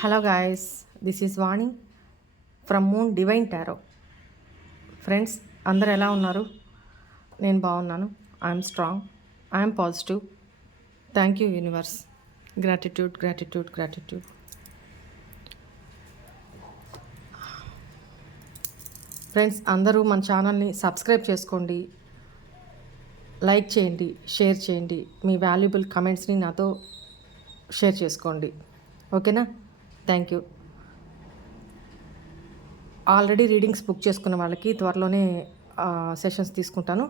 Hello guys, this is Vani from moon divine tarot. Friends, అందరు ఎలా ఉన్నారు? నేను బాగున్నాను. I'm strong, I'm positive. Thank you universe. Gratitude, gratitude, gratitude. Friends, అందరూ మన ఛానల్ని సబ్స్క్రైబ్ చేసుకోండి, లైక్ చేయండి, షేర్ చేయండి. మీ వాల్యుబుల్ కమెంట్స్ని నాతో షేర్ చేసుకోండి. ఓకేనా? Thank you. Already readings book చేసుకున్న వాళ్ళకి త్వరలోనే సెషన్స్ తీసుకుంటాను.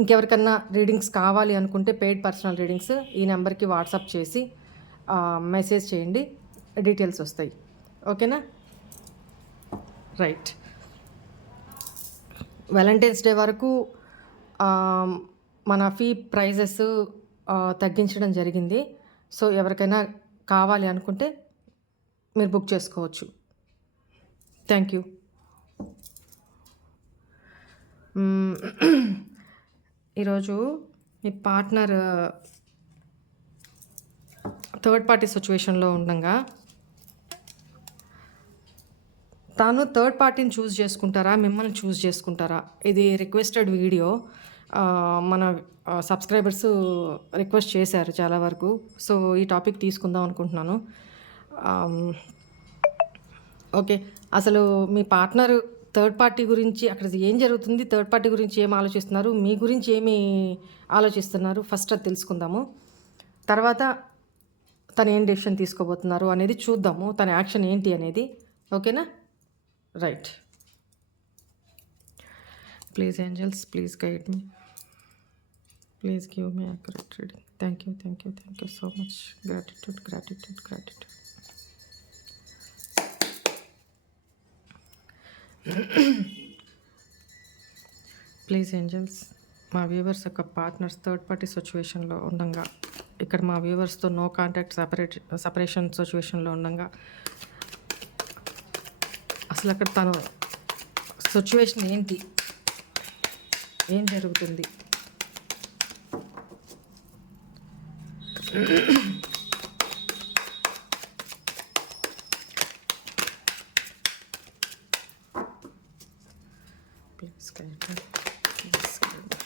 ఇంకెవరికన్నా రీడింగ్స్ కావాలి అనుకుంటే పెయిడ్ పర్సనల్ రీడింగ్స్ ఈ నెంబర్కి వాట్సాప్ చేసి మెసేజ్ చేయండి, డీటెయిల్స్ వస్తాయి. ఓకేనా? రైట్. వ్యాలంటైన్స్ డే వరకు మన ఫీ ప్రైజెస్ తగ్గించడం జరిగింది. సో ఎవరికైనా కావాలి అనుకుంటే మీరు బుక్ చేసుకోవచ్చు. Thank you. ఈరోజు మీ పార్ట్నర్ థర్డ్ పార్టీ సిచ్యువేషన్లో ఉండగా తాను థర్డ్ పార్టీని చూస్ చేసుకుంటారా, మిమ్మల్ని చూస్ చేసుకుంటారా? ఇది రిక్వెస్టెడ్ వీడియో. మన సబ్స్క్రైబర్స్ రిక్వెస్ట్ చేశారు చాలా వరకు. సో ఈ టాపిక్ తీసుకుందాం అనుకుంటున్నాను. ఓకే, అసలు మీ పార్ట్నర్ థర్డ్ పార్టీ గురించి అక్కడ ఏం జరుగుతుంది, థర్డ్ పార్టీ గురించి ఏం ఆలోచిస్తున్నారు, మీ గురించి ఏమి ఆలోచిస్తున్నారు, ఫస్ట్ అది తెలుసుకుందాము. తర్వాత తను ఏం డెసిషన్ తీసుకోబోతున్నారు అనేది చూద్దాము, తన యాక్షన్ ఏంటి అనేది. ఓకేనా? Right. Please angels, please guide me, please give me accurate reading. Thank you, thank you, thank you so much. Gratitude, gratitude, gratitude. Please angels, మా వ్యూవర్స్ యొక్క పార్ట్నర్స్ థర్డ్ పార్టీ సిచ్యువేషన్లో ఉండగా, ఇక్కడ మా వ్యూవర్స్తో నో కాంటాక్ట్ సపరేషన్ సిచ్యువేషన్లో ఉండగా అసలు అక్కడ తను సిచ్యువేషన్ ఏంటి, ఏం జరుగుతుంది? Please guide me, please guide me.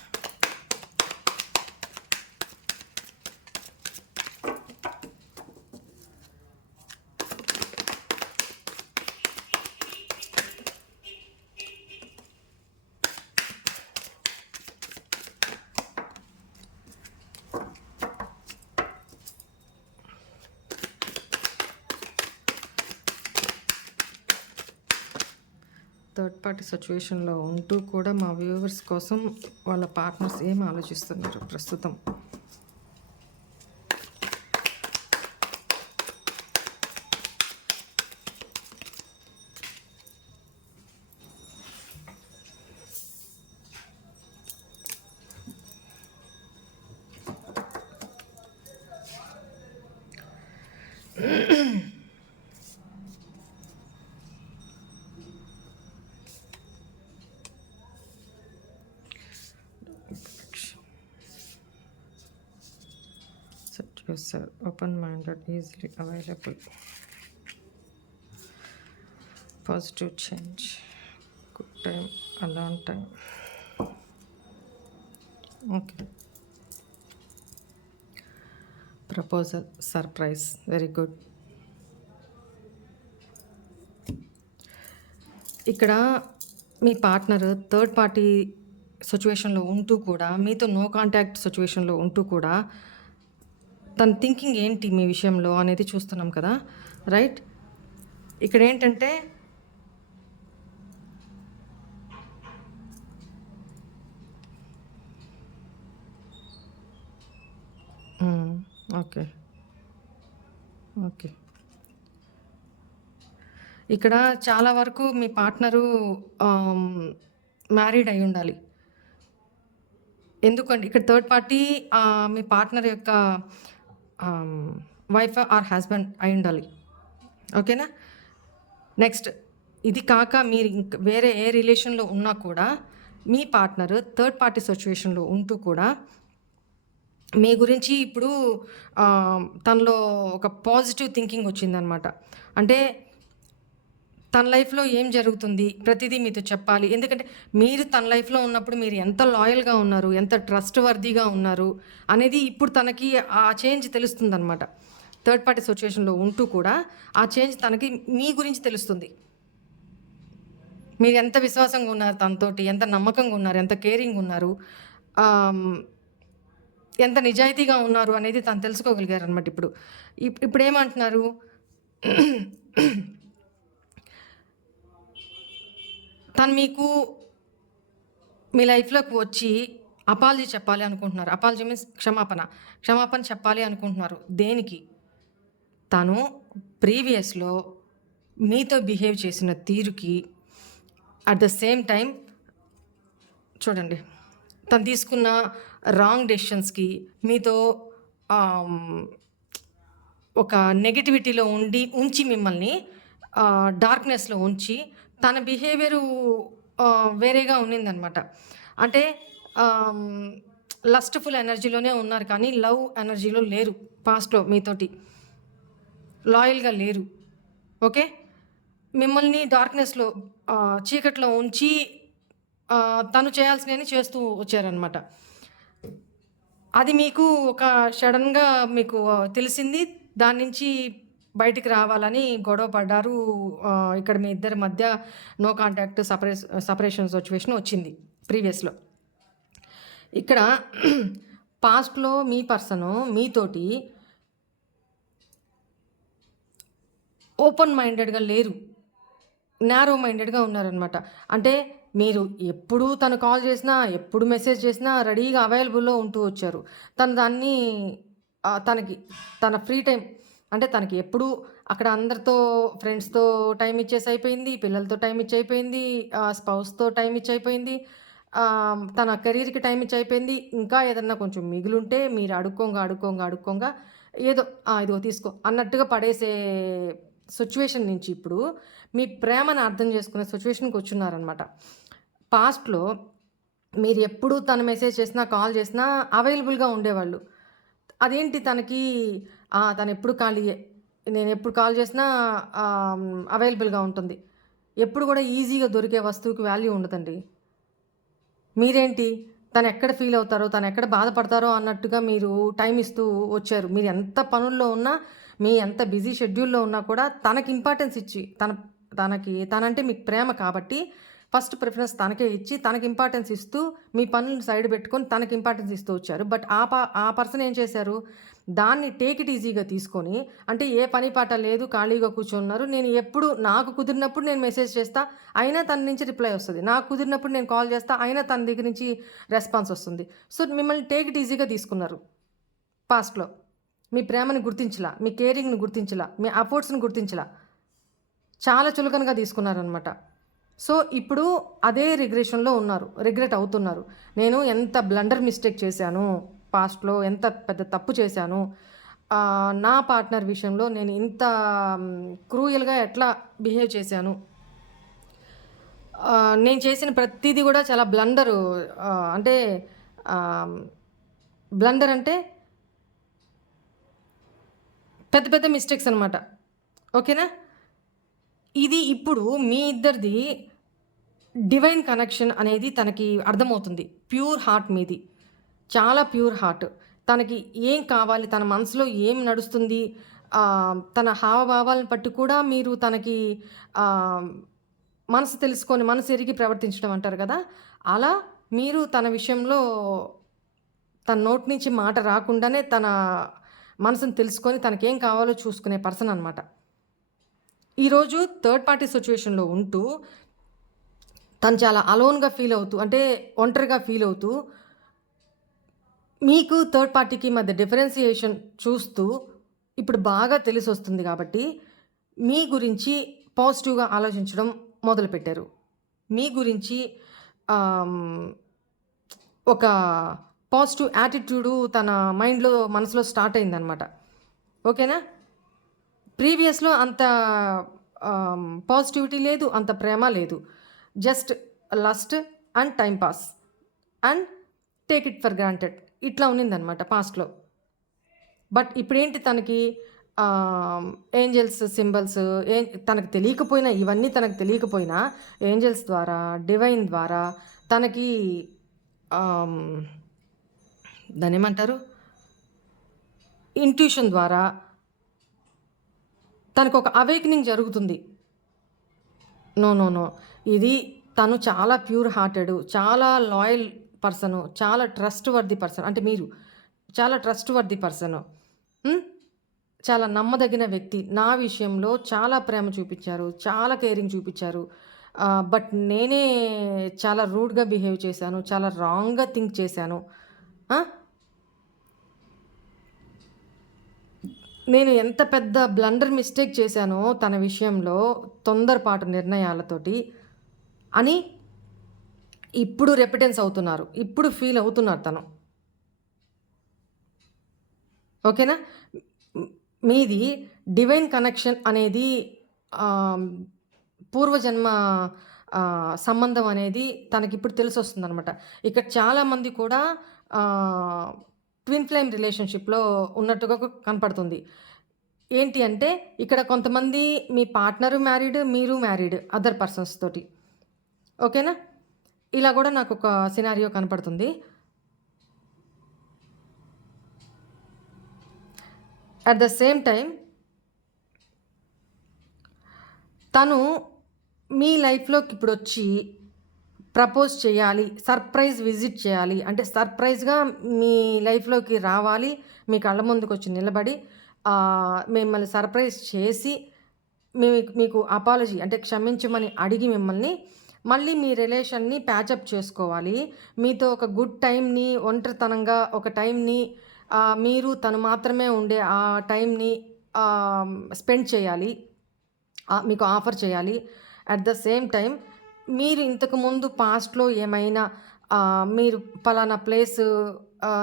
Third party సిచ్యువేషన్లో ఉంటూ కూడా మా వ్యూవర్స్ కోసం వాళ్ళ పార్ట్నర్స్ ఏం ఆలోచిస్తున్నారు ప్రస్తుతం? Set yourself open-minded, easily available, positive change, good time, alone time. Okay. Proposal, surprise, very good. ఇక్కడ మీ పార్ట్నర్ థర్డ్ పార్టీ సిచ్యువేషన్లో ఉంటూ కూడా, మీతో నో కాంటాక్ట్ సిచ్యువేషన్లో ఉంటూ కూడా తన థింకింగ్ ఏంటి మీ విషయంలో అనేది చూస్తున్నాం కదా. రైట్. ఇక్కడ ఏంటంటే ఓకే ఓకే ఇక్కడ చాలా వరకు మీ పార్ట్నరు మ్యారీడ్ అయి ఉండాలి. ఎందుకంటే ఇక్కడ థర్డ్ పార్టీ మీ పార్ట్నర్ యొక్క వైఫ్ ఆర్ హస్బెండ్ అయి ఉండాలి. ఓకేనా? నెక్స్ట్, ఇది కాక మీరు ఇంక వేరే ఏ రిలేషన్లో ఉన్నా కూడా మీ పార్ట్నర్ థర్డ్ పార్టీ సిచ్యువేషన్లో ఉంటూ కూడా మీ గురించి ఇప్పుడు తనలో ఒక పాజిటివ్ థింకింగ్ వచ్చిందనమాట. అంటే తన లైఫ్‌లో ఏం జరుగుతుంది? ప్రతిదీ మీతో చెప్పాలి. ఎందుకంటే మీరు తన లైఫ్‌లో ఉన్నప్పుడు మీరు ఎంత లాయల్‌గా ఉన్నారు, ఎంత ట్రస్ట్ వర్తీగా ఉన్నారు అనేది ఇప్పుడు తనకి ఆ చేంజ్ తెలుస్తుందనమాట. థర్డ్ పార్టీ సిట్యుయేషన్‌లో ఉంటూ కూడా ఆ చేంజ్ తనకి మీ గురించి తెలుస్తుంది. మీరు ఎంత విశ్వాసంగా ఉన్నారు తనతోటి, ఎంత నమ్మకంగా ఉన్నారు, ఎంత కేరింగ్ ఉన్నారు, ఎంత నిజాయితీగా ఉన్నారు అనేది తను తెలుసుకోగలిగారనమాట ఇప్పుడు. ఇప్పుడేమంటున్నారు? తను మీకు మీ లైఫ్‌లోకి వచ్చి అపాలజీ చెప్పాలి అనుకుంటున్నారు. అపాలజీ మీన్స్ క్షమాపణ. క్షమాపణ చెప్పాలి అనుకుంటున్నారు. దేనికి? తను ప్రీవియస్‌లో మీతో బిహేవ్ చేసిన తీరుకి అట్ ద సేమ్ టైం చూడండి, తను తీసుకున్న రాంగ్ డెసిషన్స్‌కి మీతో ఒక నెగటివిటీలో ఉంచి మిమ్మల్ని డార్క్‌నెస్‌లో ఉంచి తన బిహేవియరు వేరేగా ఉన్నిందనమాట. అంటే లస్ట్‌ఫుల్ ఎనర్జీలోనే ఉన్నారు కానీ లవ్ ఎనర్జీలో లేరు. పాస్ట్‌లో మీతోటి లాయల్‌గా లేరు. ఓకే. మిమ్మల్ని డార్క్‌నెస్‌లో చీకట్లో ఉంచి తను చేయాల్సినవన్నీ చేస్తూ వచ్చారనమాట. అది మీకు ఒక సడన్‌గా మీకు తెలిసింది. దాని నుంచి బయటికి రావాలని గొడవ పడ్డారు. ఇక్కడ మీ ఇద్దరి మధ్య నో కాంటాక్ట్ సెపరేషన్ సిట్యుయేషన్ వచ్చింది ప్రీవియస్‌లో. ఇక్కడ పాస్ట్‌లో మీ పర్సను మీతోటి ఓపెన్ మైండెడ్‌గా లేరు. నారో మైండెడ్‌గా ఉన్నారనమాట. అంటే మీరు ఎప్పుడు తను కాల్ చేసినా, ఎప్పుడు మెసేజ్ చేసినా రెడీగా అవైలబుల్‌లో ఉంటూ వచ్చారు. తను దాన్ని తనకి తన ఫ్రీ టైమ్ అంటే తనకి ఎప్పుడూ అక్కడ అందరితో ఫ్రెండ్స్‌తో టైమ్ ఇచ్చేసి అయిపోయింది. పిల్లలతో టైమ్ ఇచ్చి అయిపోయింది. స్పౌస్‌తో టైమ్ ఇచ్చి అయిపోయింది. తన కెరీర్‌కి టైమ్ ఇచ్చి అయిపోయింది. ఇంకా ఏదన్నా కొంచెం మిగిలుంటే మీరు అడుక్కోంగా ఏదో ఇదిగో తీసుకో అన్నట్టుగా పడేసే సిట్యుయేషన్ నుంచి ఇప్పుడు మీ ప్రేమను అర్థం చేసుకునే సిట్యుయేషన్‌కి వచ్చున్నారనమాట. పాస్ట్‌లో మీరు ఎప్పుడు తను మెసేజ్ చేసినా, కాల్ చేసినా అవైలబుల్‌గా ఉండేవాళ్ళు. అదేంటి తనకి తనెప్పుడు ఖాళీయే. నేనెప్పుడు కాల్ చేసినా అవైలబుల్‌గా ఉంటుంది. ఎప్పుడు కూడా ఈజీగా దొరికే వస్తువుకి వాల్యూ ఉండదండి. మీరేంటి తనెక్కడ ఫీల్ అవుతారో, తనెక్కడ బాధపడతారో అన్నట్టుగా మీరు టైమ్ ఇస్తూ వచ్చారు. మీరు ఎంత పనుల్లో ఉన్నా, మీ ఎంత బిజీ షెడ్యూల్‌లో ఉన్నా కూడా తనకి ఇంపార్టెన్స్ ఇచ్చి, తనంటే మీకు ప్రేమ కాబట్టి ఫస్ట్ ప్రిఫరెన్స్ తనకే ఇచ్చి, తనకి ఇంపార్టెన్స్ ఇస్తూ, మీ పనులను సైడ్ పెట్టుకొని తనకి ఇంపార్టెన్స్ ఇస్తూ వచ్చారు. బట్ ఆ పర్సన్ ఏం చేశారు? దాన్ని టేక్ ఇట్ ఈజీగా తీసుకొని, అంటే ఏ పని పాట లేదు, ఖాళీగా కూర్చున్నారు. నేను ఎప్పుడు నాకు కుదిరినప్పుడు నేను మెసేజ్ చేస్తా, అయినా తన నుంచి రిప్లై వస్తది. నాకు కుదిరినప్పుడు నేను కాల్ చేస్తా, అయినా తన దగ్గర నుంచి రెస్పాన్స్ వస్తుంది. సో, మిమ్మల్ని టేక్ ఇట్ ఈజీగా తీసుకున్నారు పాస్ట్‌లో. మీ ప్రేమని గుర్తించలా, మీ కేరింగ్‌ని గుర్తించలా, మీ ఎఫర్ట్స్‌ని గుర్తించలా. చాలా చులకనగా తీసుకున్నారనమాట. సో, ఇప్పుడు అదే రిగ్రెషన్‌లో ఉన్నారు. రిగ్రెట్ అవుతున్నారు. నేను ఎంత బ్లండర్ మిస్టేక్ చేశాను పాస్ట్‌లో, ఎంత పెద్ద తప్పు చేశాను. నా పార్ట్నర్ విషయంలో నేను ఇంత క్రూయల్‌గా ఎట్లా బిహేవ్ చేశాను. నేను చేసిన ప్రతీది గూడా చాలా బ్లండరు. అంటే ఆహ్, బ్లండర్ అంటే పెద్ద పెద్ద మిస్టేక్స్ అనమాట. ఓకేనా? ఇది ఇప్పుడు మీ ఇద్దరిది డివైన్ కనెక్షన్ అనేది తనకి అర్థమవుతుంది. ప్యూర్ హార్ట్ మీది. చాలా ప్యూర్ హార్ట్. తనకి ఏం కావాలి, తన మనసులో ఏం నడుస్తుంది, తన హావభావాలను బట్టి కూడా మీరు తనకి ఆహ్, మనసు తెలుసుకొని, మనసు ఎరిగి ప్రవర్తించడం అంటారు కదా! అలా మీరు తన విషయంలో తన నోటి నుంచి మాట రాకుండానే తన మనసుని తెలుసుకొని తనకేం కావాలో చూసుకునే పర్సన్ అనమాట. ఈరోజు థర్డ్ పార్టీ సిట్యుయేషన్‌లో ఉంటూ తను చాలా అలోన్‌గా ఫీల్ అవుతూ అంటే ఒంటరిగా ఫీల్ అవుతూ మీకు థర్డ్ పార్టీకి మధ్య డిఫరెన్షియేషన్ చూస్తూ ఇప్పుడు బాగా తెలిసొస్తుంది కాబట్టి మీ గురించి పాజిటివ్‌గా ఆలోచించడం మొదలుపెట్టారు. మీ గురించి ఆహ్, ఒక పాజిటివ్ యాటిట్యూడు తన మైండ్‌లో, మనసులో స్టార్ట్ అయిందనమాట. ఓకేనా? ప్రీవియస్‌లో అంత పాజిటివిటీ లేదు. అంత ప్రేమ లేదు. Just lust and time pass and take it for granted. ఇట్లా ఉన్నిందనమాట పాస్ట్‌లో. బట్ ఇప్పుడేంటి తనకి ఏంజెల్స్ సింబల్స్ తనకు తెలియకపోయినా, ఇవన్నీ తనకు తెలియకపోయినా ఏంజెల్స్ ద్వారా, డివైన్ ద్వారా తనకి ఆహ్, దాన్నేమంటారు? ఇంట్యూషన్ ద్వారా తనకొక అవేకెనింగ్ జరుగుతుంది. నో. నో. నో. ఇది తను చాలా ప్యూర్ హార్టెడు, చాలా లాయల్ పర్సను, చాలా ట్రస్ట్ వర్తీ పర్సన్. అంటే మీరు చాలా ట్రస్ట్ వర్తీ పర్సను. హ్మ్. చాలా నమ్మదగిన వ్యక్తి. నా విషయంలో చాలా ప్రేమ చూపిచ్చారు. చాలా కేరింగ్ చూపిచ్చారు. బట్ నేనే చాలా రూడ్‌గా బిహేవ్ చేశాను. చాలా రాంగ్‌గా థింక్ చేశాను. ఆ! నేను ఎంత పెద్ద బ్లండర్ మిస్టేక్ చేశానో తన విషయంలో తొందరపాటు నిర్ణయాలతోటి అని ఇప్పుడు రెపెటెన్స్ అవుతున్నారు. ఇప్పుడు ఫీల్ అవుతున్నారు తను. ఓకేనా? హ్మ్. మీది డివైన్ కనెక్షన్ అనేది ఆహ్, పూర్వజన్మ సంబంధం అనేది తనకిప్పుడు తెలిసొస్తుందనమాట. ఇక్కడ చాలామంది కూడా ఆహ్, ట్విన్ ఫ్లేమ్ రిలేషన్‌షిప్‌లో ఉన్నట్టుగా కనపడుతుంది. ఏంటి అంటే ఇక్కడ కొంతమంది మీ పార్ట్నరు మ్యారీడ్, మీరు మ్యారీడ్ అదర్ పర్సన్స్ తోటి. ఓకేనా? ఇలా గూడా నాకొక సినారియో కనపడుతుంది. అట్ ద సేమ్ టైమ్ తను మీ లైఫ్‌లోకి ఇప్పుడొచ్చి ప్రపోజ్ చేయాలి. సర్ప్రైజ్ విజిట్ చేయాలి. అంటే సర్ప్రైజ్‌గా మీ లైఫ్‌లోకి రావాలి. మీ కళ్ళ ముందుకొచ్చి నిలబడి మిమ్మల్ని సర్ప్రైజ్ చేసి మీకు అపాలజీ అంటే క్షమించమని అడిగి మిమ్మల్ని మళ్ళీ మీ రిలేషన్‌ని ప్యాచప్ చేసుకోవాలి. మీతో ఒక గుడ్ టైమ్‌ని ఒంటరితనంగా ఒక టైమ్‌ని మీరు తను మాత్రమే ఉండే ఆ టైమ్‌ని స్పెండ్ చేయాలి. మీకు ఆఫర్ చేయాలి. అట్ ద సేమ్ టైమ్ మీరు ఇంతకుముందు పాస్ట్‌లో ఏమైనా మీరు పలానా ప్లేసు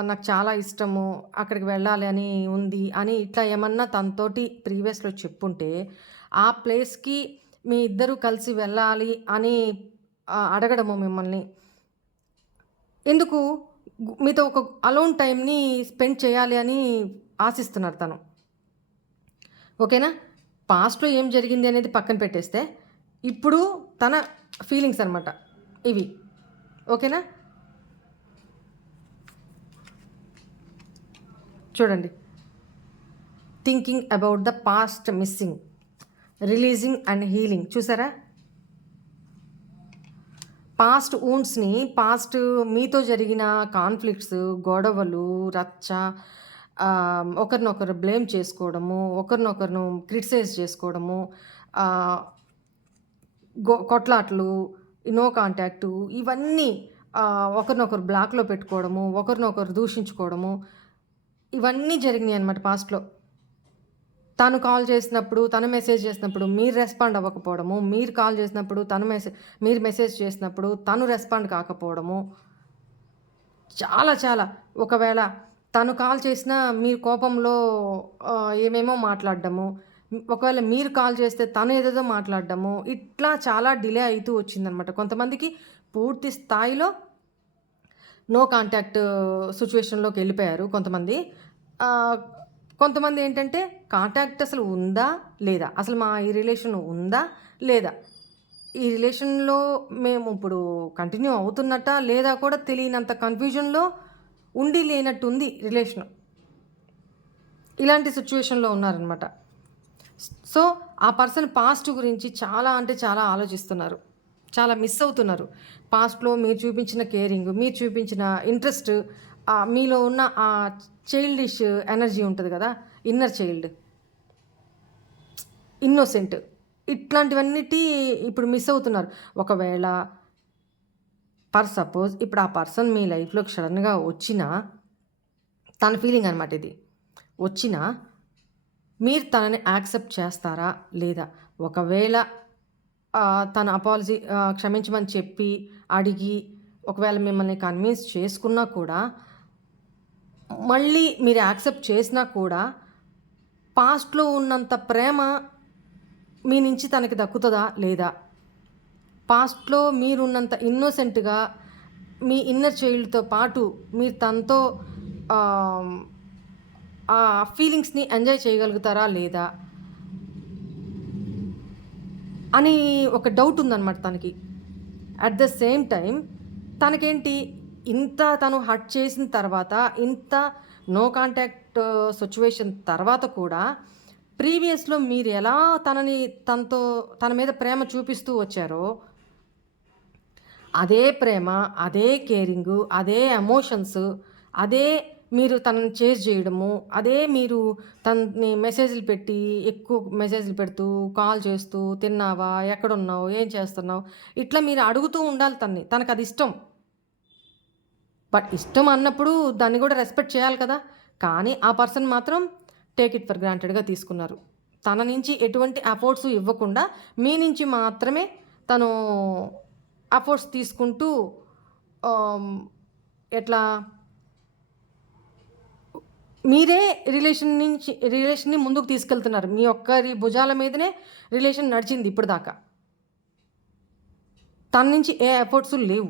నాకు చాలా ఇష్టము, అక్కడికి వెళ్ళాలి అని ఉంది అని ఇట్లా ఏమన్నా తనతోటి ప్రీవియస్‌లో చెప్పుంటే, ఆ ప్లేస్‌కి మీ ఇద్దరు కలిసి వెళ్ళాలి అని అడగడము మిమ్మల్ని. ఎందుకు? మీతో ఒక అలోన్ టైమ్‌ని స్పెండ్ చేయాలి అని ఆశిస్తున్నారు తను. ఓకేనా? పాస్ట్‌లో ఏం జరిగింది అనేది పక్కన పెట్టేస్తే, ఇప్పుడు తన ఫీలింగ్స్ అనమాట ఇవి. ఓకేనా? చూడండి. Thinking about the past missing, releasing and healing చూసారా? పాస్ట్ వూండ్స్‌ని, పాస్ట్ మీతో జరిగిన కాన్‌ఫ్లిక్ట్స్, గొడవలు, రచ్చ, ఒకరినొకరు బ్లేమ్ చేసుకోవడము, ఒకరినొకరు క్రిటిసైజ్ చేసుకోవడము, ఆహ్, కొట్లాటలు, నో కాంటాక్టు ఇవన్నీ ఒకరినొకరు బ్లాక్‌లో పెట్టుకోవడము, ఒకరినొకరు దూషించుకోవడము, ఇవన్నీ జరిగినాయన్నమాట పాస్ట్‌లో. తను కాల్ చేసినప్పుడు, తను మెసేజ్ చేసినప్పుడు మీరు రెస్పాండ్ అవ్వకపోవడము, మీరు కాల్ చేసినప్పుడు మీరు మెసేజ్ చేసినప్పుడు తను రెస్పాండ్ కాకపోవడము. చాలా చాలా. ఒకవేళ తను కాల్ చేసినా మీరు కోపంలో ఏమేమో మాట్లాడడము. ఒకవేళ మీరు కాల్ చేస్తే తను ఏదేదో మాట్లాడడము. ఇట్లా చాలా డిలే అయితూ వచ్చిందనమాట. కొంతమందికి పూర్తి స్థాయిలో నో కాంటాక్ట్ సిట్యుయేషన్‌లోకెళ్ళిపోయారు కొంతమంది. ఆహ్, కొంతమందేంటంటే కాంటాక్ట్ అసలు ఉందా? లేదా? అసలు మా ఈ రిలేషన్ ఉందా? లేదా? ఈ రిలేషన్‌లో మేము ఇప్పుడు కంటిన్యూ అవుతున్నట్టా? లేదా కూడా తెలియనంత కన్‌ఫ్యూజన్‌లో ఉండి లేనట్టుంది రిలేషను. ఇలాంటి సిట్యుయేషన్‌లో ఉన్నారనమాట. సో, ఆ పర్సన్ పాస్ట్ గురించి చాలా అంటే చాలా ఆలోచిస్తున్నారు. చాలా మిస్ అవుతున్నారు. పాస్ట్‌లో మీరు చూపించిన కేరింగ్, మీరు చూపించిన ఇంట్రెస్ట్, మీలో ఉన్న ఆ చైల్డిష్ ఎనర్జీ ఉంటది గదా! ఇన్నర్ చైల్డ్, ఇన్నోసెంట్ ఇట్లాంటివన్నిటి ఇప్పుడు మిస్ అవుతున్నారు. ఒకవేళ సపోజ్ ఇప్పుడు ఆ పర్సన్ మీ లైఫ్‌లోకి సడెన్‌గా వచ్చినా, తన ఫీలింగ్ అనమాట ఇది. వచ్చినా మీరు తనని యాక్సెప్ట్ చేస్తారా? లేదా? ఒకవేళ తను అపాలజీ క్షమించమని చెప్పి, అడిగి, ఒకవేళ మిమ్మల్ని కన్విన్స్ చేసుకున్నా కూడా, మళ్ళీ మీరు యాక్సెప్ట్ చేసినా కూడా, పాస్ట్‌లో ఉన్నంత ప్రేమ మీ నుంచి తనకి దక్కుతదా? లేదా? పాస్ట్‌లో మీరున్నంత ఇన్నోసెంట్‌గా మీ ఇన్నర్ చైల్డ్‌తో పాటు మీరు తనతో ఆహ్, ఆ ఫీలింగ్స్‌ని ఎంజాయ్ చేయగలుగుతారా లేదా? అని ఒక డౌట్ ఉందనమాట తనకి. అట్ ద సేమ్ టైమ్ తనకేంటి ఇంత తను హర్ట్ చేసిన తర్వాత, ఇంత నో కాంటాక్ట్ సిట్యుయేషన్ తర్వాత కూడా ప్రీవియస్‌లో మీరెలా తనతో తన మీద ప్రేమ చూపిస్తూ వచ్చారో, అదే ప్రేమ, అదే కేరింగు, అదే ఎమోషన్స్, అదే మీరు తనని చేజ్ జేయడము, అదే మీరు తనని మెసేజ్‌లు పెట్టి, ఎక్కువ మెసేజ్‌లు పెడుతూ, కాల్ చేస్తూ, తిన్నావా? ఎక్కడున్నావు? ఏం చేస్తున్నావు? ఇట్లా మీరు అడుగుతూ ఉండాలి తనని. తనకదిష్టం. బట్ ఇష్టం అన్నప్పుడు దాన్ని గూడా రెస్పెక్ట్ చేయాలి కదా! కానీ ఆ పర్సన్ మాత్రం టేక్ ఇట్ ఫర్ గ్రాంటెడ్‌గా తీసుకున్నారు. తన నుంచి ఎటువంటి ఎఫర్ట్స్ ఇవ్వకుండా మీ నుంచి మాత్రమే తను ఎఫర్ట్స్ తీసుకుంటూ ఆహ్, ఎట్లా మీరే రిలేషన్‌ని ముందుకు తీసుకెళ్తున్నారు. మీ ఒక్కరి భుజాల మీదనే రిలేషన్ నడిచింది ఇప్పటిదాకా. తన నుంచి ఏ ఎఫర్ట్స్ లేవు.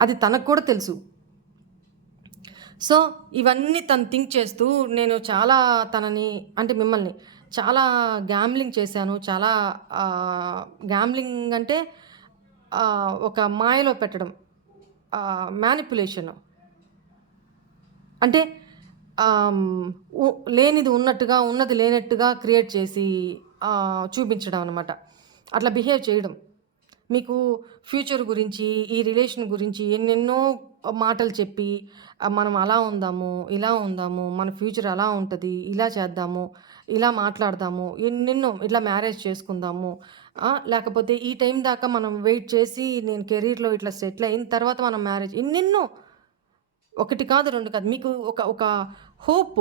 అది తనకు కూడా తెలుసు. సో, ఇవన్నీ తను థింక్ చేస్తూ నేను చాలా తనని అంటే మిమ్మల్ని చాలా గ్యాంబ్లింగ్ చేశాను. చాలా ఆహ్, గ్యాంబ్లింగ్ అంటే ఒక మాయలో పెట్టడం. మ్యానిప్యులేషన్. అంటే ఆహ్, హ్మ్, ఉ లేనిది ఉన్నట్టుగా, ఉన్నది లేనట్టుగా క్రియేట్ చేసి చూపించడం అనమాట. అట్లా బిహేవ్ చేయడం. మీకు ఫ్యూచర్ గురించి, ఈ రిలేషన్ గురించి ఎన్నెన్నో మాటలు చెప్పి మనం అలా ఉందాము, ఇలా ఉందాము, మన ఫ్యూచర్ అలా ఉంటది, ఇలా చేద్దాము, ఇలా మాట్లాడదాము, ఎన్నెన్నో ఇట్లా మ్యారేజ్ చేసుకుందాము. లేకపోతే ఈ టైం దాకా మనం వెయిట్ చేసి నేను కెరీర్‌లో ఇట్లా సెటిల్ అయిన తర్వాత మనం మ్యారేజ్ ఎన్నెన్నో ఒకటి కాదు, 2 కాదు. మీకు ఒక ఒక హోప్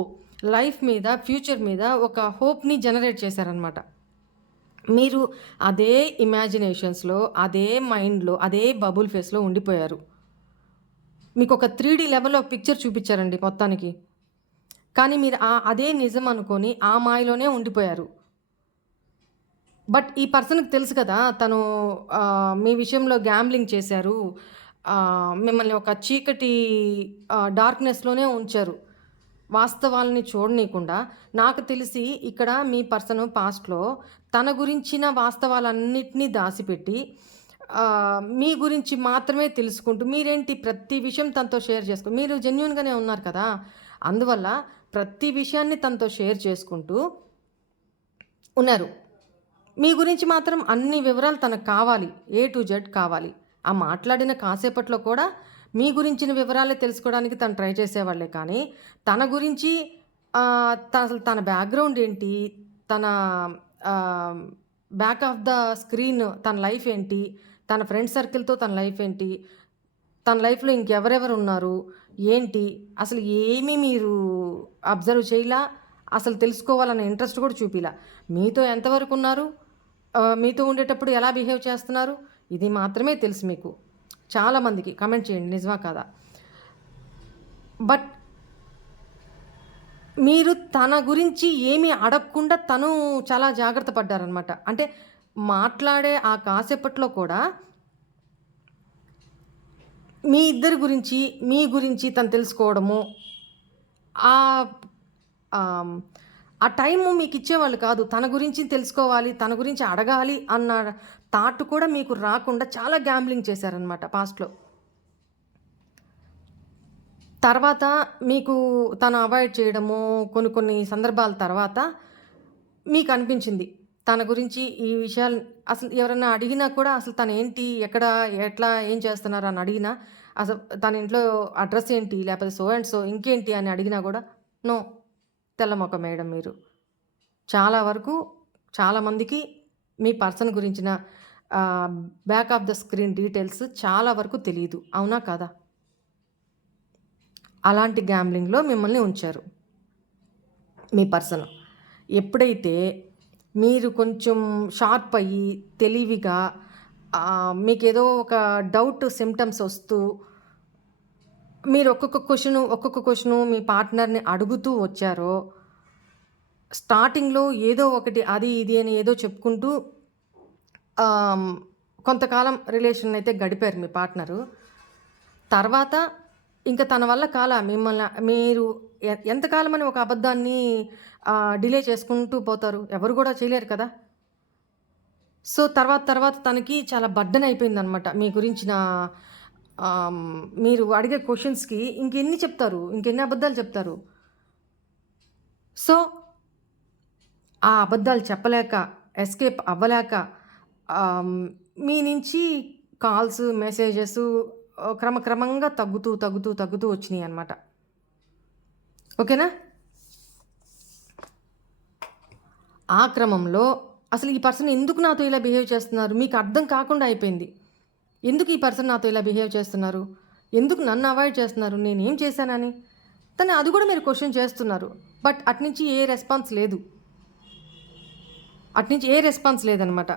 లైఫ్ మీద, ఫ్యూచర్ మీద ఒక హోప్‌ని జనరేట్ చేశారనమాట. మీరు అదే ఇమాజినేషన్స్‌లో, అదే మైండ్‌లో, అదే బబుల్ ఫేస్‌లో ఉండిపోయారు. మీకొక 3 లెవెల్‌లో పిక్చర్ చూపిచ్చారండి మొత్తానికి. కానీ మీరు అదే నిజం అనుకోని ఆ మాయలోనే ఉండిపోయారు. బట్ ఈ పర్సన్‌కి తెలుసు కదా! తను మీ విషయంలో గ్యాంబ్లింగ్ చేశారు. మిమ్మల్ని ఒక చీకటి డార్క్‌నెస్‌లోనే ఉంచారు. వాస్తవాల్ని చూడనీయకుండా. నాకు తెలిసి ఇక్కడ మీ పర్సను పాస్ట్‌లో తన గురించిన వాస్తవాలన్నిటిని దాసిపెట్టి మీ గురించి మాత్రమే తెలుసుకుంటూ మీరేంటి ప్రతి విషయం తనతో షేర్ మీరు జెన్యూన్‌గానే ఉన్నారు కదా! అందువల్ల ప్రతి విషయాన్ని తనతో షేర్ చేసుకుంటూ ఉన్నారు. మీ గురించి మాత్రం అన్ని వివరాలు తనకు కావాలి. ఏ టు జెడ్ కావాలి. ఆ మాట్లాడిన కాసేపట్లో కూడా మీ గురించిన వివరాలే తెలుసుకోవడానికి తను ట్రై చేసేవాళ్ళే కానీ, తన గురించి అసలు తన బ్యాక్‌గ్రౌండ్ ఏంటి? తన ఆహ్, బ్యాక్ ఆఫ్ ద స్క్రీన్ తన లైఫ్ ఏంటి? తన ఫ్రెండ్ సర్కిల్‌తో తన లైఫ్ ఏంటి? తన లైఫ్‌లో ఇంకెవరెవరున్నారు? ఏంటి? అసలు ఏమీ మీరు అబ్జర్వ్ చేయలా. అసలు తెలుసుకోవాలన్న ఇంట్రెస్ట్ కూడా చూపియలా. మీతో ఎంతవరకున్నారు? మీతో ఉండేటప్పుడు ఎలా బిహేవ్ చేస్తున్నారు? ఇది మాత్రమే తెలుసు మీకు. చాలా మందికి కామెంట్ చేయండి నిజమా కాదా? బట్ మీరు తన గురించి ఏమి అడగకుండా తను చాలా జాగ్రత్త పడ్డారనమాట. అంటే మాట్లాడే ఆ కాసేపట్లో కూడా మీ ఇద్దరి గురించి, మీ గురించి తను తెలుసుకోవడము, ఆహ్, ఆహ్, ఆ టైము మీకిచ్చేవాళ్ళు కాదు. తన గురించి తెలుసుకోవాలి, తన గురించి అడగాలి అన్న థాట్ కూడా మీకు రాకుండా చాలా గ్యాంబ్లింగ్ చేశారనమాట పాస్ట్‌లో. తర్వాత మీకు తను అవాయిడ్ చేయడము, కొన్ని కొన్ని సందర్భాల తర్వాత మీకనిపించింది. తన గురించి ఈ విషయాలు అసలు ఎవరన్నా అడిగినా కూడా అసలు తనేంటి? ఎక్కడ? ఎట్లా? ఏం చేస్తున్నారు? అని అడిగినా, అసలు తన ఇంట్లో అడ్రెస్ ఏంటి? లేపోతే సో అండ్ సో ఇంకేంటి? అని అడిగినా గూడా, నో. తెల్ల మొఖం మేడం మీరు. చాలా వరకు చాలామందికి మీ పర్సన్ గురించిన ఆహ్, back of the screen details చాలా వరకు తెలీదు. అవునా? కాదా? అలాంటి గ్యాంబ్లింగ్‌లో మిమ్మల్ని ఉంచారు మీ పర్సన్. ఎప్పుడైతే మీరు కొంచెం షార్ప్ అయ్యి, తెలివిగా మీకేదో ఒక డౌట్ సింప్టమ్స్ ఒస్తూ, మీరు ఒక్కొక్క క్వెషను మీ పార్ట్నర్‌ని అడుగుతూ వచ్చారో, స్టార్టింగ్‌లో ఏదో ఒకటి అది, ఇది అని ఏదో చెప్పుకుంటూ కొంతకాలం రిలేషన్ అయితే గడిపారు మీ పార్ట్నరు. తర్వాత ఇంకా తన వల్ల మిమ్మల్ని మీరు ఎంతకాలమని ఒక అబద్ధాన్ని డిలే చేసుకుంటూ పోతారు? ఎవరు గూడా చేయలేరు కదా! సో, తర్వాత తనకి చాలా బర్డెన్ అయిపోయిందనమాట. మీ గురించిన మీరు అడిగే క్వెషన్స్‌కి ఇంకెన్ని చెప్తారు? ఇంకెన్ని అబద్ధాలు చెప్తారు? సో, ఆ అబద్ధాలు చెప్పలేక, ఎస్కేప్ అవ్వలేక మీ నుంచి కాల్స్, మెసేజెసు క్రమక్రమంగా తగ్గుతూ వచ్చినియనమాట. ఓకేనా? ఆ క్రమంలో అసలు ఈ పర్సన్ ఎందుకు నాతో ఇలా బిహేవ్ చేస్తున్నారు? మీకు అర్థం కాకుండా అయిపోయింది. ఎందుకు ఈ పర్సన్ నాతో ఇలా బిహేవ్ చేస్తున్నారు? ఎందుకు నన్ను అవాయిడ్ చేస్తున్నారు? నేనేం చేశానని? తను అది కూడా మీరు క్వెషన్ చేస్తున్నారు. బట్ అటునుంచి ఏ రెస్పాన్స్ లేదనమాట.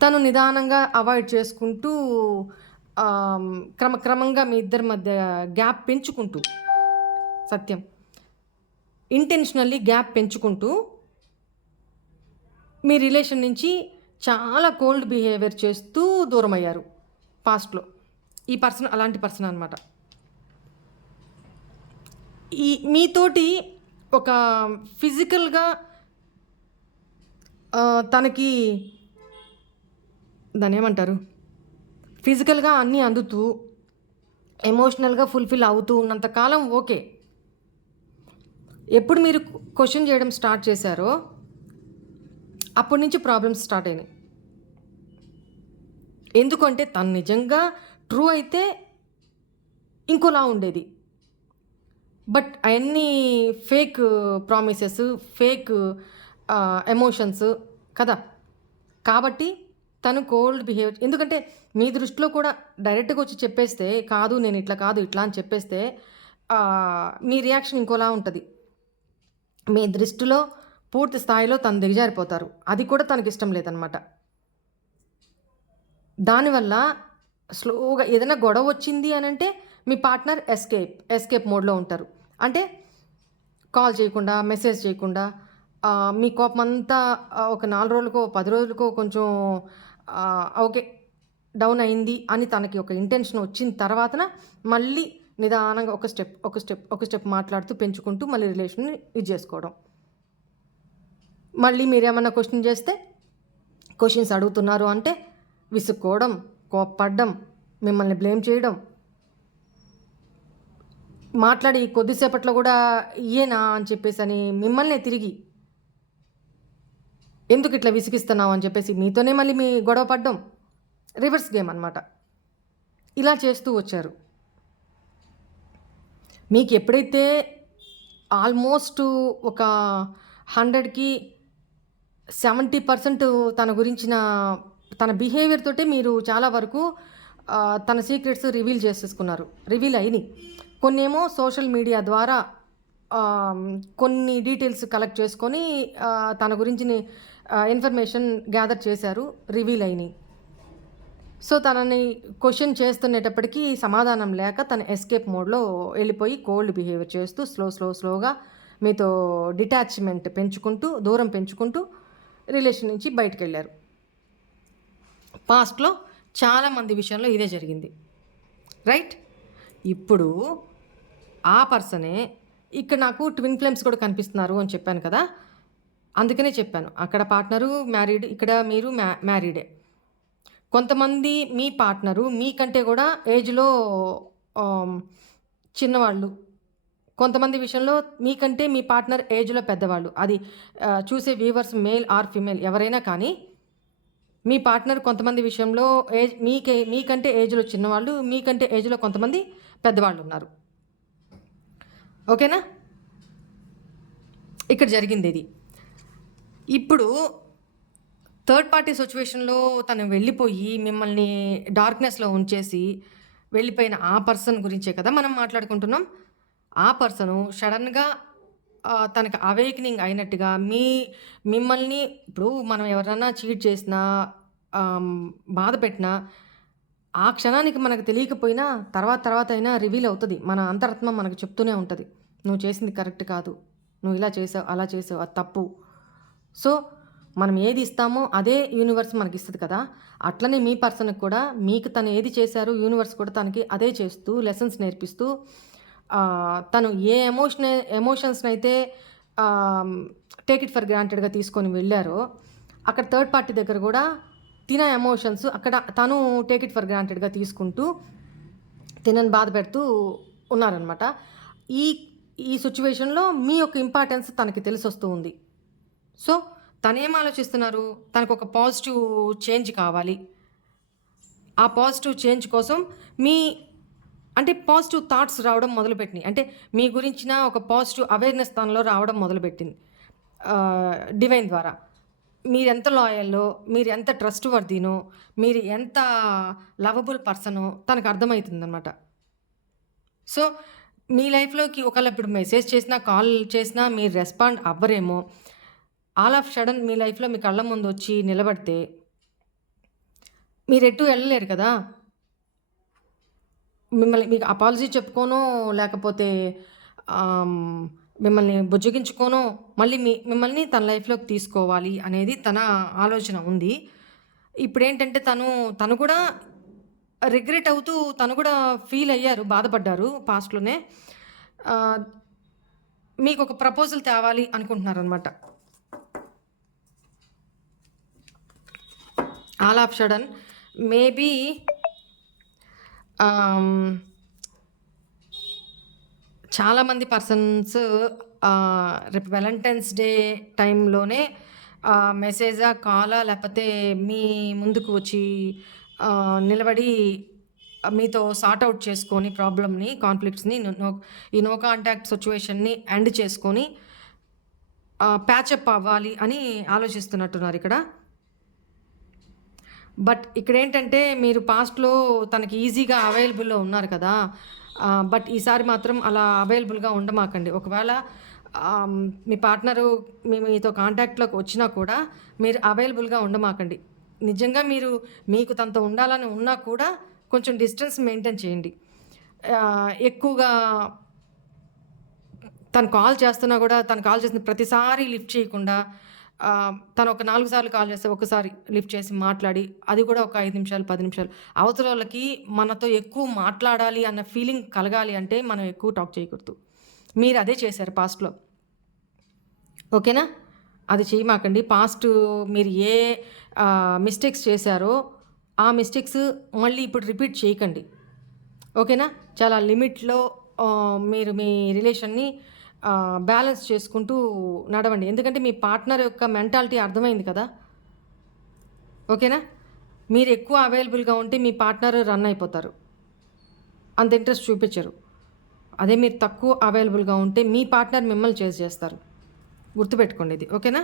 తను నిదానంగా అవాయిడ్ చేసుకుంటూ క్రమక్రమంగా మీ ఇద్దరి మధ్య గ్యాప్ పెంచుకుంటూ సత్యం ఇంటెన్షనల్లీ గ్యాప్ పెంచుకుంటూ మీ రిలేషన్ నుంచి చాలా కోల్డ్ బిహేవియర్ చేస్తూ దూరమయ్యారు పాస్ట్‌లో. ఈ పర్సన్ అలాంటి పర్సన్ అనమాట. మీతోటి ఒక ఫిజికల్‌గా తనకి దాన్నేమంటారు? ఫిజికల్‌గా అన్నీ అందుతూ, ఎమోషనల్‌గా ఫుల్‌ఫిల్ అవుతూ ఉన్నంత కాలం ఓకే. ఎప్పుడు మీరు క్వెషన్ చేయడం స్టార్ట్ చేశారో, అప్పటి నుంచి ప్రాబ్లమ్స్ స్టార్ట్ అయినాయి. ఎందుకంటే తను నిజంగా ట్రూ అయితే ఇంకోలా ఉండేది. బట్ అయన్నీ ఫేక్ ప్రామిసెస్, ఫేక్ ఎమోషన్స్ కదా! కాబట్టి తను కోల్డ్ బిహేవ్ ఎందుకంటే మీ దృష్టిలో కూడా డైరెక్ట్‌గా వచ్చి చెప్పేస్తే, కాదు నేను ఇట్లా కాదు, ఇట్లా అని చెప్పేస్తే మీ రియాక్షన్ ఇంకోలా ఉంటది. మీ దృష్టిలో పూర్తి స్థాయిలో తను దిగజారిపోతారు. అది కూడా తనకిష్టం లేదనమాట. దానివల్ల స్లోగా ఏదైనా గొడవ వచ్చింది అనంటే మీ పార్ట్నర్ ఎస్కేప్ మోడ్‌లో ఉంటారు. అంటే కాల్ చేయకుండా, మెసేజ్ చేయకుండా మీ కోపమంతా ఒక 4 రోజులకో, 10 రోజులకో కొంచెం ఓకే. డౌన్ అయింది అని తనకి ఒక ఇంటెన్షన్ వచ్చిన తర్వాతన మళ్ళీ నిదానంగా ఒక స్టెప్ మాట్లాడుతూ పెంచుకుంటూ మళ్ళీ రిలేషన్‌ని ఇది చేసుకోవడం. మళ్ళీ మీరేమన్నా క్వెషన్ చేస్తే క్వెషన్స్ అడుగుతున్నారు అంటే విసుక్కోవడం, కోప్పడడం, మిమ్మల్ని బ్లేమ్ చేయడం. మాట్లాడి కొద్దిసేపట్లో కూడా ఇయేనా అని చెప్పేసని మిమ్మల్నే తిరిగి ఎందుకు ఇట్లా విసిగిస్తున్నావు అని చెప్పేసి మీతోనే మళ్ళీ గొడవ పడడం. రివర్స్ గేమ్ అనమాట. ఇలా చేస్తూ వచ్చారు. మీకు ఎప్పుడైతే ఆల్మోస్ట్ ఒక 100కి 70% తన గురించిన తన బిహేవియర్ తోటే మీరు చాలా వరకు తన సీక్రెట్స్ రివీల్ అయినాయి. కొన్నేమో సోషల్ మీడియా ద్వారా కొన్ని డీటెయిల్స్ కలెక్ట్ చేసుకొని తన గురించి ఇన్ఫర్మేషన్ గ్యాదర్ చేశారు. రివీల్ అయినాయి. సో, తనని క్వెషన్ చేస్తునేటప్పటికీ సమాధానం లేక తను ఎస్కేప్ మోడ్‌లో వెళ్ళిపోయి కోల్డ్ బిహేవియర్ చేస్తూ స్లోగా మీతో డిటాచ్‌మెంట్ పెంచుకుంటూ, దూరం పెంచుకుంటూ రిలేషన్ నుంచి బయటికెళ్లారు. పాస్ట్‌లో చాలామంది విషయంలో ఇదే జరిగింది. రైట్? ఇప్పుడు ఆ పర్సనే ఇక్కడ నాకు ట్విన్ ఫ్లేమ్స్ కూడా కనిపిస్తున్నారు అని చెప్పాను కదా! అందుకనే చెప్పాను. అక్కడ పార్ట్నరు మ్యారీడ్, ఇక్కడ మీరు మ్యారీడే. కొంతమంది మీ పార్ట్నరు మీకంటే కూడా ఏజ్‌లో చిన్నవాళ్ళు. కొంతమంది విషయంలో మీకంటే మీ పార్ట్నర్ ఏజ్‌లో పెద్దవాళ్ళు. అది చూసే వ్యూవర్స్ మేల్ ఆర్ ఫీమేల్ ఎవరైనా కానీ, మీ పార్ట్నర్ కొంతమంది విషయంలో మీకంటే ఏజ్‌లో చిన్నవాళ్ళు, మీకంటే ఏజ్‌లో కొంతమంది పెద్దవాళ్ళున్నారు. ఓకేనా? ఇక్కడ జరిగిందిది. ఇప్పుడు థర్డ్ పార్టీ సిట్యుయేషన్‌లో తను వెళ్ళిపోయి మిమ్మల్ని డార్క్‌నెస్‌లో ఉంచేసి వెళ్ళిపోయిన ఆ పర్సన్ గురించే కదా మనం మాట్లాడుకుంటున్నాం. ఆ పర్సను సడెన్‌గా తనకి అవేకెనింగ్ అయినట్టుగా మిమ్మల్ని ఇప్పుడు మనం ఎవరైనా చీట్ చేసినా, బాధ పెట్టినా, ఆ క్షణానికి మనకు తెలియకపోయినా తర్వాత అయినా రివీల్ అవుతది. మన అంతరాత్మ మనకు చెప్తూనే ఉంటది. నువ్వు చేసింది కరెక్ట్ కాదు. నువ్వు ఇలా చేసావు, అలా చేసావు, అది తప్పు. సో, మనం ఏది ఇస్తామో అదే యూనివర్స్ మనకిస్తది కదా! అట్లనే మీ పర్సన్‌కి కూడా మీకు తను ఏది చేశారో యూనివర్స్ కూడా తనకి అదే చేస్తూ లెసన్స్ నేర్పిస్తూ తను ఏ ఎమోషన్స్‌నైతే ఆహ్, టేక్ ఇట్ ఫర్ గ్రాంటెడ్‌గా తీసుకొని వెళ్లారో, అక్కడ థర్డ్ పార్టీ దగ్గర గూడా తిన ఎమోషన్స్ అక్కడ తను టేక్ ఇట్ ఫర్ గ్రాంటెడ్‌గా తీసుకుంటూ తినని బాధ పెడుతూ ఉన్నారనమాట. ఈ ఈ సిట్యుయేషన్‌లో మీ యొక్క ఇంపార్టెన్స్ తనకి తెలిసొస్తూ ఉంది. సో, తనేం ఆలోచిస్తున్నారు? తనకొక పాజిటివ్ చేంజ్ కావాలి. ఆ పాజిటివ్ చేంజ్ కోసం మీ అంటే పాజిటివ్ థాట్స్ రావడం మొదలుపెట్టినియి. అంటే మీ గురించిన ఒక పాజిటివ్ అవేర్‌నెస్ తనలో రావడం మొదలుపెట్టింది. డివైన్ ద్వారా. మీరెంత లాయలో, మీరెంత ట్రస్ట్ వర్తీనో, మీరు ఎంత లవబుల్ పర్సనో తనకు అర్థమైతుందనమాట. సో, మీ లైఫ్‌లోకి ఒకళ్ళ ఇప్పుడు మెసేజ్ చేసినా, కాల్ చేసినా మీరు రెస్పాండ్ అవ్వరేమో. ఆల్ ఆఫ్ సడెన్ మీ లైఫ్‌లో మీ కళ్ళ ముందొచ్చి నిలబడితే మీరెటూ ఎళ్ళలేరు కదా! మీకు అపాలజీ చెప్పుకోనో, లేకపోతే ఆహ్, మిమ్మల్ని బుజ్జగించుకోనో, మళ్ళీ మిమ్మల్ని తన లైఫ్‌లోకి తీసుకోవాలి అనేది తన ఆలోచన ఉంది. ఇప్పుడేంటంటే తను కూడా రిగ్రెట్ అవుతూ తను కూడా ఫీల్ అయ్యారు, బాధపడ్డారు పాస్ట్‌లోనే. ఆహ్, మీకొక ప్రపోజల్ తేవాలి అనుకుంటున్నారనమాట. ఆల్ ఆఫ్ సడెన్ మేబీ చాలామంది పర్సన్స్ రేపు వాలంటైన్స్ డే టైంలోనే మెసేజా, కాలా లేకపోతే మీ ముందుకు వచ్చి నిలబడి మీతో సార్ట్ అవుట్ చేసుకొని ప్రాబ్లమ్‌ని, కాన్‌ఫ్లిక్ట్స్‌ని ఈ నో కాంటాక్ట్ సిట్యుయేషన్‌ని ఎండ్ చేసుకొని ప్యాచప్ అవ్వాలి అని ఆలోచిస్తున్నట్టున్నారిక్కడ. బట్ ఇక్కడేంటంటే మీరు పాస్ట్‌లో తనకి ఈజీగా అవైలబుల్‌లో ఉన్నారు కదా! బట్ ఈసారి మాత్రం అలా అవైలబుల్‌గా ఉండమాకండి. ఒకవేళ మీ పార్ట్నరు మీతో కాంటాక్ట్‌లోకి వచ్చినా కూడా మీరు అవైలబుల్‌గా ఉండమాకండి. నిజంగా మీకు తనతో ఉండాలని ఉన్నా కూడా కొంచెం డిస్టెన్స్ మెయింటైన్ చేయండి. ఎక్కువగా తను కాల్ చేస్తున్నా గూడా తను కాల్ చేసిన ప్రతిసారి లిఫ్ట్ చేయకుండా తను ఒక 4 సార్లు కాల్ చేస్తే ఒక్కసారి లిఫ్ట్ చేసి మాట్లాడి, అది కూడా ఒక 5 నిమిషాలు, 10 నిమిషాలు. అవతలోళ్ళకి మనతో ఎక్కువ మాట్లాడాలి అన్న ఫీలింగ్ కలగాలి అంటే మనం ఎక్కువ టాక్ చేయకూడదు. మీరదే చేశారు పాస్ట్‌లో. ఓకేనా? అది చేయమాకండి. మీరు ఏ మిస్టేక్స్ చేశారో, ఆ మిస్టేక్స్ మళ్ళీ ఇప్పుడు రిపీట్ చేయకండి. ఓకేనా? చాలా లిమిట్‌లో మీరు మీ రిలేషన్‌ని బ్యాలెన్స్ చేసుకుంటూ నడవండి. ఎందుకంటే మీ పార్ట్నర్ యొక్క మెంటాలిటీ అర్థమైంది కదా! ఓకేనా? మీరు ఎక్కువ అవైలబుల్‌గా ఉంటే మీ పార్ట్నర్ రన్ అయిపోతారు. అంత ఇంట్రెస్ట్ చూపించరు. అదే మీరు తక్కువ అవైలబుల్‌గా ఉంటే మీ పార్ట్నర్ మిమ్మల్ని చేజ్ చేస్తారు. గుర్తుపెట్టుకోండి ఇది. ఓకేనా?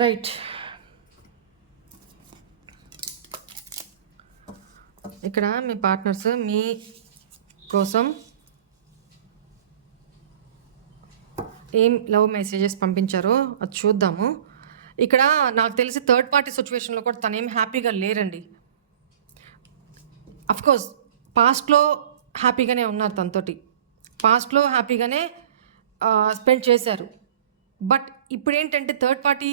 రైట్. ఇక్కడ మీ పార్ట్నర్స్ మీ కోసం ఏం లవ్ మెసేజెస్ పంపించారో అది చూద్దాము. ఇక్కడ నాకు తెలిసి థర్డ్ పార్టీ సిట్యుయేషన్‌లో కూడా తనేం హ్యాపీగా లేరండి. అఫ్‌కోర్స్ పాస్ట్‌లో హ్యాపీగానే ఉన్నారు తనతోటి. పాస్ట్‌లో హ్యాపీగానే స్పెండ్ చేశారు. బట్ ఇప్పుడేంటంటే థర్డ్ పార్టీ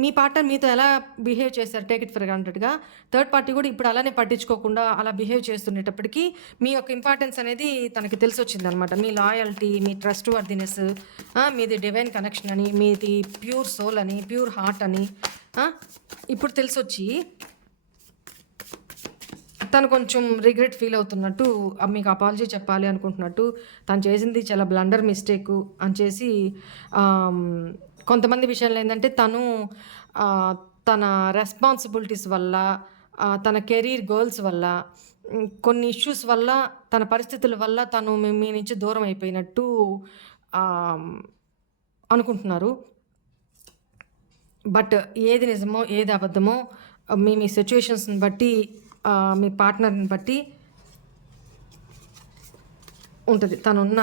మీ పార్ట్నర్ మీతో ఎలా బిహేవ్ చేశారు టేక్ ఇట్ ఫర్ గ్రాంటెడ్‌గా, థర్డ్ పార్టీ కూడా ఇప్పుడు అలానే పట్టించుకోకుండా అలా బిహేవ్ చేస్తుండేటప్పటికి మీ యొక్క ఇంపార్టెన్స్ అనేది తనకి తెలిసొచ్చిందనమాట. మీ లాయల్టీ, మీ ట్రస్ట్ వర్దినెస్, మీది డివైన్ కనెక్షన్ అని, మీది ప్యూర్ సోల్ అని, ప్యూర్ హార్ట్ అని ఇప్పుడు తెలిసొచ్చి తను కొంచెం రిగ్రెట్ ఫీల్ అవుతున్నట్టు, మీకు అపాలజీ చెప్పాలి అనుకుంటున్నట్టు, తను చేసింది చాలా బ్లండర్ మిస్టేకు అని చేసి కొంతమంది విషయాల్లో ఏందంటే తన రెస్పాన్సిబిలిటీస్ వల్ల, తన కెరీర్ గోల్స్ వల్ల, కొన్ని ఇష్యూస్ వల్ల, తన పరిస్థితుల వల్ల తను మీ నుంచి దూరం అయిపోయినట్టు అనుకుంటున్నారు. బట్ ఏది నిజమో, ఏది అబద్ధమో మీ సిట్యుయేషన్స్‌ని బట్టి, మీ పార్ట్నర్‌ని బట్టి ఉంటది. తనున్న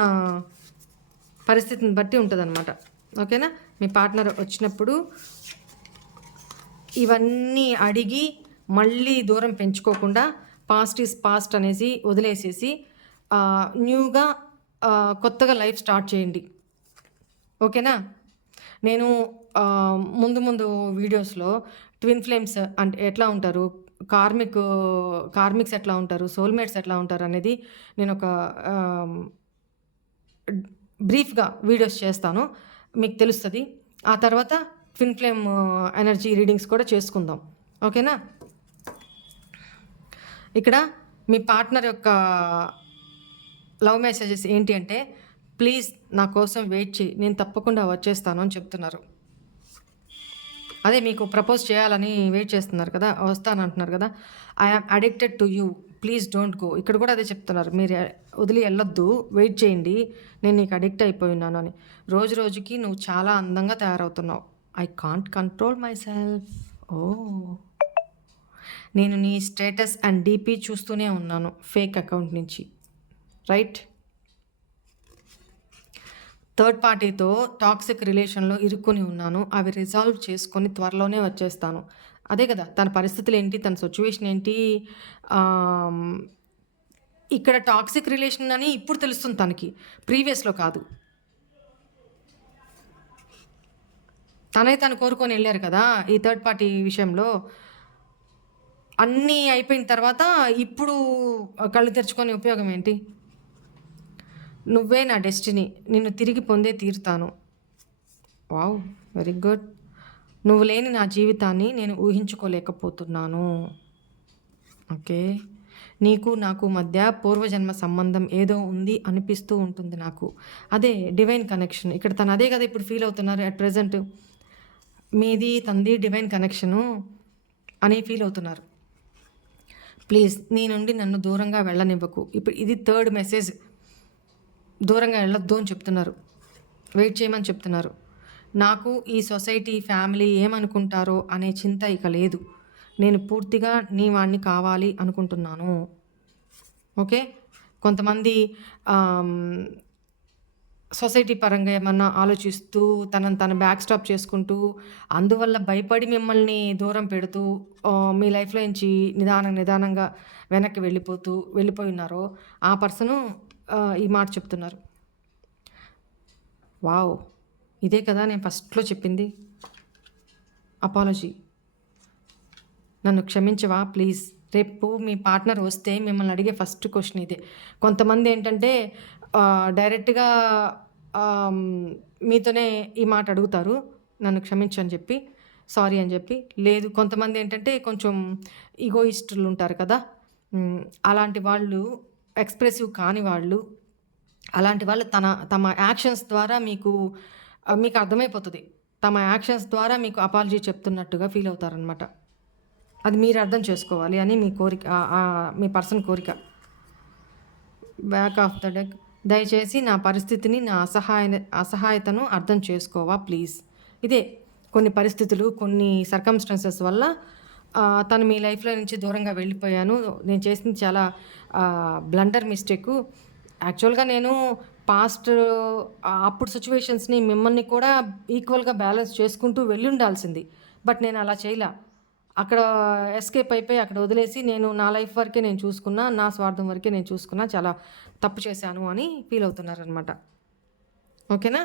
పరిస్థితిని బట్టి ఉంటదనమాట. ఓకేనా? మీ పార్ట్నర్ వచ్చినప్పుడు ఇవన్నీ అడిగి మళ్ళీ దూరం పెంచుకోకుండా పాస్ట్ ఈజ్ పాస్ట్ అనేసి వదిలేసేసి న్యూగా కొత్తగా లైఫ్ స్టార్ట్ చేయండి. ఓకేనా? నేను ముందు ముందు వీడియోస్‌లో ట్విన్ ఫ్లేమ్స్ అంటే ఎట్లా ఉంటారు? కార్మిక్స్ ఎట్లా ఉంటారు? సోల్‌మేట్స్ ఎట్లా ఉంటారు? అనేది నేనొక ఆహ్, బ్రీఫ్‌గా వీడియోస్ చేస్తాను. మీకు తెలుస్తది. ఆ తర్వాత ట్విన్ ఫ్లేమ్ ఎనర్జీ రీడింగ్స్ కూడా చేసుకుందాం. ఓకేనా? ఇక్కడ మీ పార్ట్నర్ యొక్క లవ్ మెసేజెస్ ఏంటి అంటే, ప్లీజ్ నా కోసం వెయిట్ చెయ్యి. నేను తప్పకుండా వచ్చేస్తాను అని చెప్తున్నారు. అదే మీకు ప్రపోజ్ చేయాలని వెయిట్ చేస్తున్నారు కదా! వస్తానంటున్నారు కదా! I am addicted to you. Please don't go. ఇక్కడ కూడా అదే చెప్తున్నారు. మీరు వదిలి ఎళ్ళొద్దు. వెయిట్ చేయండి. నేను నీకు అడిక్ట్ అయిపోయున్నాను అని. రోజు రోజుకి నువ్వు చాలా అందంగా తయారవుతున్నావు. I can't control myself. Oh! నేను నీ స్టేటస్ అండ్ డీపీ చూస్తూనే ఉన్నాను ఫేక్ అకౌంట్ నుంచి. రైట్? థర్డ్ పార్టీతో టాక్సిక్ రిలేషన్‌లో ఇరుక్కొని ఉన్నాను. అవి రిజాల్వ్ చేసుకొని త్వరలోనే వచ్చేస్తాను. అదే కదా! తన పరిస్థితులేంటి? తన సిట్యుయేషన్ ఏంటి? ఆహ్, ఇక్కడ టాక్సిక్ రిలేషన్ అని ఇప్పుడు తెలుస్తుంది తనకి. ప్రీవియస్‌లో కాదు. తను కోరుకొని ఎళ్లారు కదా! ఈ థర్డ్ పార్టీ విషయంలో. అన్నీ అయిపోయిన తర్వాత ఇప్పుడు కళ్ళు తెరుచుకొని ఉపయోగం ఏంటి? నువ్వే నా డెస్టినీ. నిన్ను తిరిగి పొందే తీరుతాను. వావ్! Very good. నువ్వు లేని నా జీవితాన్ని నేను ఊహించుకోలేకపోతున్నాను. ఓకే. నీకు నాకు మధ్య పూర్వజన్మ సంబంధం ఏదో ఉంది అనిపిస్తూ ఉంటుంది నాకు. అదే డివైన్ కనెక్షన్. ఇక్కడ తను అదే కదా ఇప్పుడు ఫీల్ అవుతున్నారు అట్ ప్రెజెంట్. మీది తనది డివైన్ కనెక్షను అని ఫీల్ అవుతున్నారు. ప్లీజ్ నీ నుండి నన్ను దూరంగా వెళ్ళనివ్వకు. ఇప్పుడు ఇది థర్డ్ మెసేజ్. దూరంగా వెళ్ళొద్దు అని చెప్తున్నారు. వెయిట్ చేయమని చెప్తున్నారు. నాకు ఈ సొసైటీ, ఫ్యామిలీ ఏమనుకుంటారో అనే చింత ఇక లేదు. నేను పూర్తిగా నీ వాడిని కావాలి అనుకుంటున్నాను. ఓకే. కొంతమంది సొసైటీ పరంగా ఏమన్నా ఆలోచిస్తూ తను బ్యాక్ స్టాప్ చేసుకుంటూ అందువల్ల భయపడి మిమ్మల్ని దూరం పెడుతూ మీ లైఫ్‌లో నుంచి నిదానంగా వెనక్కి వెళ్ళిపోయి ఉన్నారో ఆ పర్సను ఈ మాట చెప్తున్నారు. వావ్! ఇదే కదా నేను ఫస్ట్‌లో చెప్పింది. అపాలజీ. నన్ను క్షమించవా ప్లీజ్. రేపు మీ పార్ట్నర్ వస్తే మిమ్మల్ని అడిగే ఫస్ట్ క్వెషన్ ఇదే. కొంతమంది ఏంటంటే డైరెక్ట్‌గా మీతోనే ఈ మాట అడుగుతారు. నన్ను క్షమించు అని చెప్పి, సారీ అని చెప్పి. లేదు కొంతమంది ఏంటంటే కొంచెం ఈగోయిస్టులు ఉంటారు కదా! అలాంటి వాళ్ళు, ఎక్స్‌ప్రెసివ్ కాని వాళ్ళు, అలాంటి వాళ్ళు తమ యాక్షన్స్ ద్వారా మీకు అర్థమైపోతది. తమ యాక్షన్స్ ద్వారా మీకు అపాలజీ చెప్తున్నట్టుగా ఫీల్ అవుతారనమాట. అది మీరు అర్థం చేసుకోవాలి అని మీ కోరిక. మీ పర్సన్ కోరిక. Back of the deck. దయచేసి నా పరిస్థితిని, నా అసహాయతను అర్థం చేసుకోవా ప్లీజ్. ఇదే కొన్ని పరిస్థితులు, కొన్ని సర్కమ్‌స్టాన్సెస్ వల్ల తను మీ లైఫ్‌లో నుంచి దూరంగా వెళ్ళిపోయాను. నేను చేసింది చాలా బ్లండర్ మిస్టేకు. యాక్చువల్‌గా నేను పాస్ట్ అప్పుడు సిట్యుయేషన్స్‌ని మిమ్మల్ని కూడా ఈక్వల్‌గా బ్యాలెన్స్ చేసుకుంటూ వెళ్ళుండాల్సింది. బట్ నేను అలా చేయలా. అక్కడ ఎస్కేప్ అయిపోయి అక్కడ వదిలేసి నేను నా లైఫ్ వరకే నేను చూసుకున్నా. నా స్వార్థం వరకే నేను చూసుకున్నా. చాలా తప్పు చేశాను అని ఫీల్ అవుతున్నారనమాట. ఓకేనా?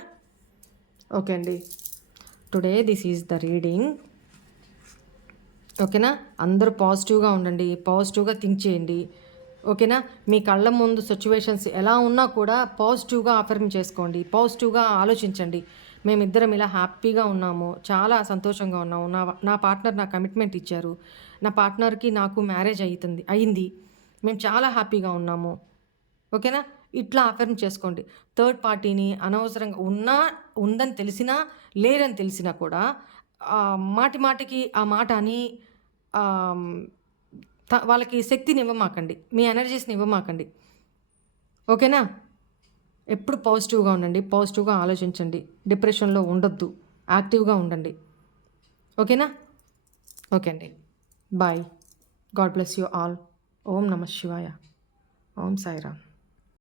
ఓకే అండి. Today this is the reading. ఓకేనా? అందరూ పాజిటివ్‌గా ఉండండి. పాజిటివ్‌గా థింక్ చేయండి. ఓకేనా? మీ కళ్ళ ముందు సిట్యుయేషన్స్ ఎలా ఉన్నా కూడా పాజిటివ్‌గా అఫర్మ్ చేసుకోండి. పాజిటివ్‌గా ఆలోచించండి. మేమిద్దరం ఇలా హ్యాపీగా ఉన్నాము. చాలా సంతోషంగా ఉన్నాము. నా పార్ట్నర్ నాకు కమిట్మెంట్ ఇచ్చారు. నా పార్ట్నర్‌కి నాకు మ్యారేజ్ అయింది. మేము చాలా హ్యాపీగా ఉన్నాము. ఓకేనా? ఇట్లా అఫర్మ్ చేసుకోండి. థర్డ్ పార్టీని అనవసరంగా ఉందని తెలిసినా, లేరని తెలిసినా కూడా మాటికి ఆ మాట అని వాళ్ళకి శక్తిని ఇవ్వమాకండి. మీ ఎనర్జీస్‌ని ఇవ్వమాకండి. ఓకేనా? ఎప్పుడు పాజిటివ్‌గా ఉండండి. పాజిటివ్‌గా ఆలోచించండి. డిప్రెషన్‌లో ఉండొద్దు. యాక్టివ్‌గా ఉండండి. ఓకేనా? ఓకే అండి. Bye. God bless you all. ఓం నమః శివాయ. ఓం సాయిరామ్.